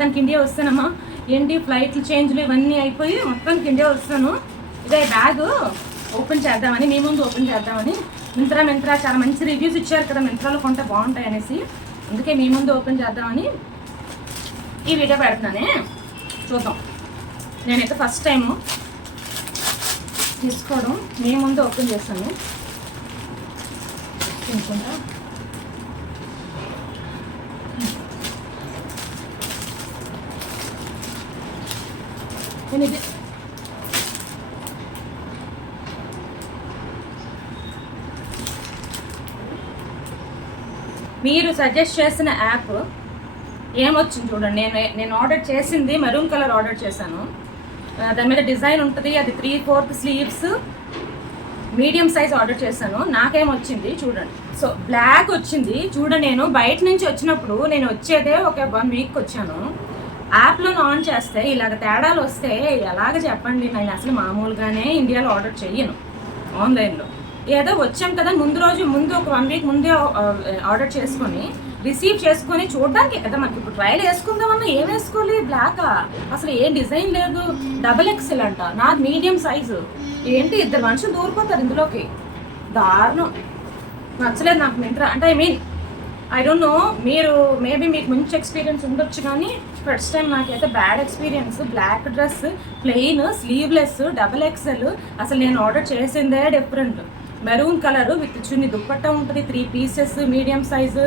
మొత్తానికి ఇండియా వస్తానమ్మా. ఏంటి ఫ్లైట్లు చేంజ్లు ఇవన్నీ అయిపోయి మొత్తానికి ఇండియా వస్తాను. ఇదే బ్యాగ్ ఓపెన్ చేద్దామని మీ ముందు ఓపెన్ చేద్దామని. మింత్రా మింత్రా చాలా మంచి రివ్యూస్ ఇచ్చారు కదా మింత్రాలో కొంటే బాగుంటాయి అనేసి. అందుకే మీ ముందు ఓపెన్ చేద్దామని ఈ వీడియో పెడుతున్నానే. చూద్దాం. నేనైతే ఫస్ట్ టైము తీసుకోవడం మీ ముందు ఓపెన్ చేస్తాను. తీసుకుంటా నేను ఇది. మీరు సజెస్ట్ చేసిన యాప్ ఏమొచ్చింది చూడండి. నేను నేను ఆర్డర్ చేసింది మెరూన్ కలర్ ఆర్డర్ చేశాను. దాని మీద డిజైన్ ఉంటుంది. అది three fourth sleeves medium size order చేశాను. నాకేమొచ్చింది చూడండి. సో బ్లాక్ వచ్చింది. చూడండి నేను బయట నుంచి వచ్చినప్పుడు నేను వచ్చేదే ఒక వన్ వీక్ వచ్చాను. యాప్లో ఆన్ చేస్తే ఇలాగ తేడాలు వస్తే ఎలాగ చెప్పండి? నేను అసలు మామూలుగానే ఇండియాలో ఆర్డర్ చెయ్యను ఆన్లైన్లో ఏదో వచ్చాం కదా ముందు రోజు ముందు ఒక వన్ వీక్ ముందే ఆర్డర్ చేసుకొని రిసీవ్ చేసుకొని చూడడానికి కదా మనకి. ఇప్పుడు ట్రయల్ వేసుకుందామన్నా ఏం వేసుకోవాలి? బ్లాక్ అసలు ఏ డిజైన్ లేదు. డబుల్ ఎక్సెల్ అంట. నాది మీడియం సైజు ఏంటి? ఇద్దరు మనుషులు దూరిపోతారు ఇందులోకి. దారుణం. నచ్చలేదు నాకు మింత్రా. అంటే I mean I don't know మీరు మేబీ మీకు మంచి ఎక్స్పీరియన్స్ ఉండొచ్చు కానీ ఫస్ట్ టైం నాకైతే bad experience black dress plain sleeveless double XL అసలు నేను ఆర్డర్ చేసిందే different maroon colour with chunni dupatta ఉంటుంది త్రీ పీసెస్ మీడియం సైజు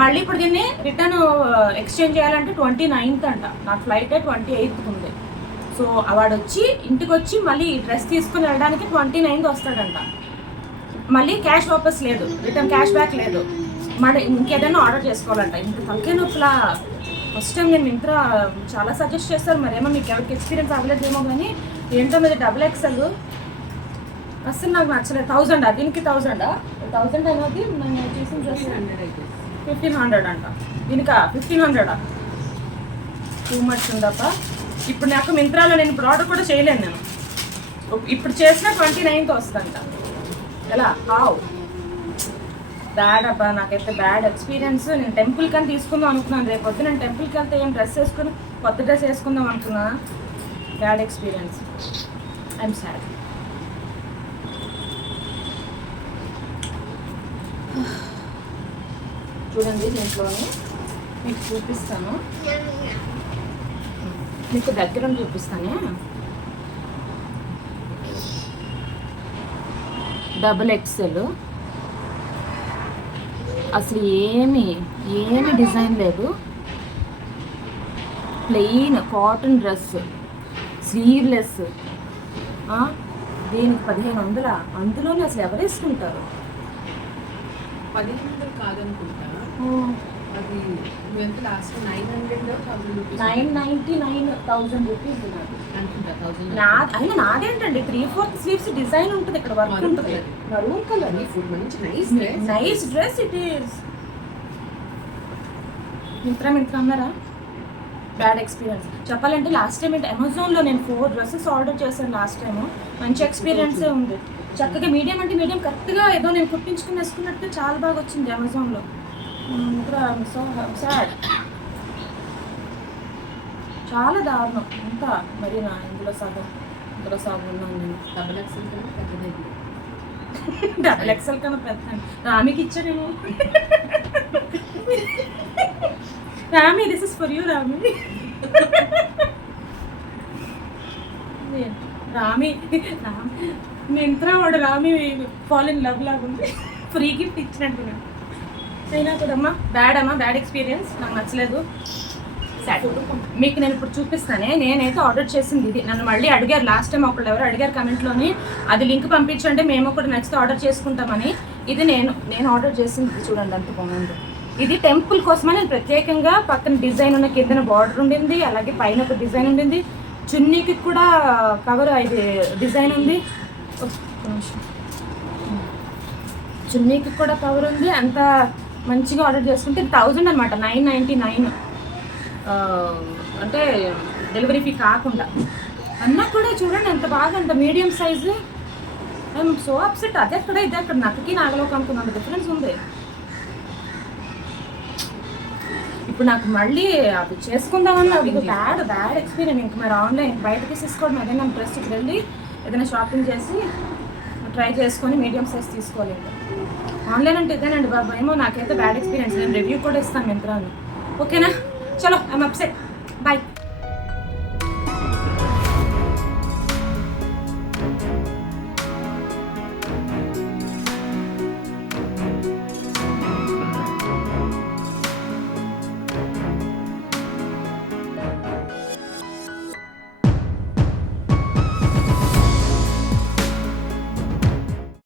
మళ్ళీ ఇప్పుడు దీన్ని రిటర్న్ ఎక్స్చేంజ్ uh, చేయాలంటే ట్వంటీ నైన్త్ అంట నాకు ఫ్లైట్ ట్వంటీ ఎయిత్ ఉంది. సో వాడు వచ్చి ఇంటికి వచ్చి మళ్ళీ ఈ డ్రెస్ తీసుకుని వెళ్ళడానికి ట్వంటీ నైన్త్ వస్తాడంట. మళ్ళీ క్యాష్ వాపస్ లేదు. రిటర్న్ క్యాష్ బ్యాక్ లేదు. మరి ఇంకేదైనా ఆర్డర్ చేసుకోవాలంట. ఇంత తలకే నొప్పులా ఫస్ట్ టైం నేను ఇంత చాలా సజెస్ట్ చేస్తారు. మరేమో మీకు ఎవరికి ఎక్స్పీరియన్స్ అవ్వలేదేమో కానీ ఏంటో మీద డబుల్ ఎక్సెల్ అసలు నాకు నచ్చలేదు. థౌజండ్ దీనికి థౌజండా థౌజండ్ అనేది నేను చూసిన ఫిఫ్టీన్ హండ్రెడ్ అంట. దీనికా? ఫిఫ్టీన్ హండ్రెడా టూ మచ్ ఉందప్ప ఇప్పుడు నాకు మింత్రాలో నేను ఇప్పుడు ఆర్డర్ కూడా చేయలేను నేను. ఇప్పుడు చేసిన ట్వంటీ నైన్త్ వస్తుందంట. ఎలా? హావ్ బ్యాడ్ అబ్బా నాకైతే బ్యాడ్ ఎక్స్పీరియన్స్. నేను టెంపుల్ అని తీసుకుందాం అనుకున్నాను. రేపు పొద్దు నేను టెంపుల్కి వెళ్తే ఏం డ్రెస్ వేసుకుని కొత్త డ్రెస్ వేసుకుందాం అనుకున్నా. Bad experience. ఐఎమ్ సాడ్ చూడండి దీంట్లోని మీకు చూపిస్తాను. మీకు దగ్గర చూపిస్తానే. డబుల్ ఎక్సెల్ అసలు ఏమి ఏమి డిజైన్ లేదు. ప్లెయిన్ కాటన్ డ్రెస్ స్లీవ్లెస్ దీనికి పదిహేను వందల? అందులోనే అసలు ఎవరు వేసుకుంటారు? పదిహేను కాదనుకుంటా. అది last nine hundred thousand rupees nine ninety nine thousand rupees నాది అనుకుంటా థౌసండ్ నా అయినా నాదేంటండి? త్రీ ఫోర్త్ స్లీవ్స్ డిజైన్ ఉంటుంది ఇక్కడ వర్క్ ఉంటుంది. మరూన్ కలర్ ఫుడ్ మంచి nice nice dress it is Myntra Myntra అన్నారా బ్యాడ్ ఎక్స్పీరియన్స్ చెప్పాలంటే లాస్ట్ టైం ఏంటి అమెజాన్లో నేను ఫోర్ డ్రెస్సెస్ ఆర్డర్ చేశాను లాస్ట్ టైం మంచి ఎక్స్పీరియన్సే ఉంది. చక్కగా మీడియం అంటే మీడియం కరెక్ట్గా ఏదో నేను కుట్టించుకుని వేసుకున్నట్టు చాలా బాగా వచ్చింది అమెజాన్లో ఇంకా సో సాడ్ చాలా దారుణం అంతా మరి నా ఇందులో సగం ఇందులో సగం ఉన్నాను నేను డబల్ ఎక్స్ఎల్ కన్నా పెద్దది డబుల్ ఎక్సెల్ కన్నా పెద్ద రామికి ఇచ్చాడేమో Rami this is for you Rami Rami Rami Myntra వాడు రామి ఫాల్ ఇన్ లవ్ లాగా ఉంది ఫ్రీ గిఫ్ట్ ఇచ్చినట్టున్నాడు అయినా కూడా అమ్మా బ్యాడ్ అమ్మా బ్యాడ్ ఎక్స్పీరియన్స్ నాకు నచ్చలేదు. మీకు నేను ఇప్పుడు చూపిస్తానే నేనైతే ఆర్డర్ చేసింది ఇది. నన్ను మళ్ళీ అడిగారు లాస్ట్ టైం ఒకళ్ళు ఎవరు అడిగారు కమెంట్లోని అది లింక్ పంపించండి మేము కూడా నెక్స్ట్ ఆర్డర్ చేసుకుంటామని. ఇది నేను నేను ఆర్డర్ చేసింది చూడండి అంత బాగుంది. ఇది టెంపుల్ కోసమే? నేను ప్రత్యేకంగా పక్కన డిజైన్ ఉన్న కిందన బార్డర్ ఉండింది అలాగే పైన ఒక డిజైన్ ఉండింది. చున్నీకి కూడా కవర్ ఇది డిజైన్ ఉంది. చున్నీకి కూడా కవర్ ఉంది. అంతా మంచిగా ఆర్డర్ చేసుకుంటే థౌజండ్ అనమాట నైన్ నైంటీ నైన్. అంటే డెలివరీ ఫీ కాకుండా. అన్నా కూడా చూడండి ఎంత బాగా అంత medium size. I'm so upset అదే అక్కడ ఇదే అక్కడ నక్కకి నాగలోకి అనుకున్నాను డిఫరెన్స్ ఉంది. ఇప్పుడు నాకు మళ్ళీ అది చేసుకుందామని అది బ్యాడ్ బ్యాడ్ ఎక్స్పీరియన్స్. ఇంక మరి ఆన్లైన్ బయటకి తీసుకోవడం ఏదైనా డ్రెస్కి వెళ్ళి ఏదైనా షాపింగ్ చేసి ట్రై చేసుకొని మీడియం సైజ్ తీసుకోలేదు ఆన్లైన్ అంటే ఇదేనండి బాబా. ఏమో నాకైతే బ్యాడ్ ఎక్స్పీరియన్స్ నేను రివ్యూ కూడా ఇస్తాను మింత్రాని ఓకేనా? చలో ఐమ్ అప్సెట్ బాయ్